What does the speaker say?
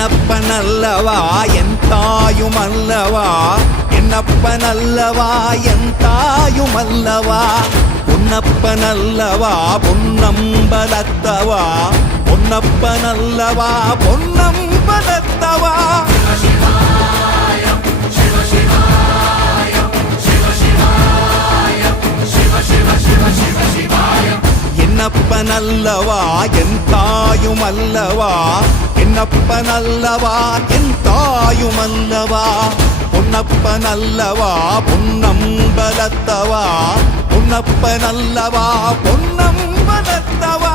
என்னப்பனல்லவா என் தாயுமல்லவா, என்னப்பனல்லவா என் தாயுமல்லவா, பொன்னப்பனல்லவா பொன்னம்பலத்தவா, பொன்னப்பனல்லவா பொன்னம்பலத்தவா. என்னப்பனல்லவா என் தாயுமல்லவா, என்னப்பனல்லவா என் தாயுமல்லவா, பொன்னப்பனல்லவா பொன்னம்பலத்தவா, பொன்னப்பனல்லவா பொன்னம்பலத்தவா.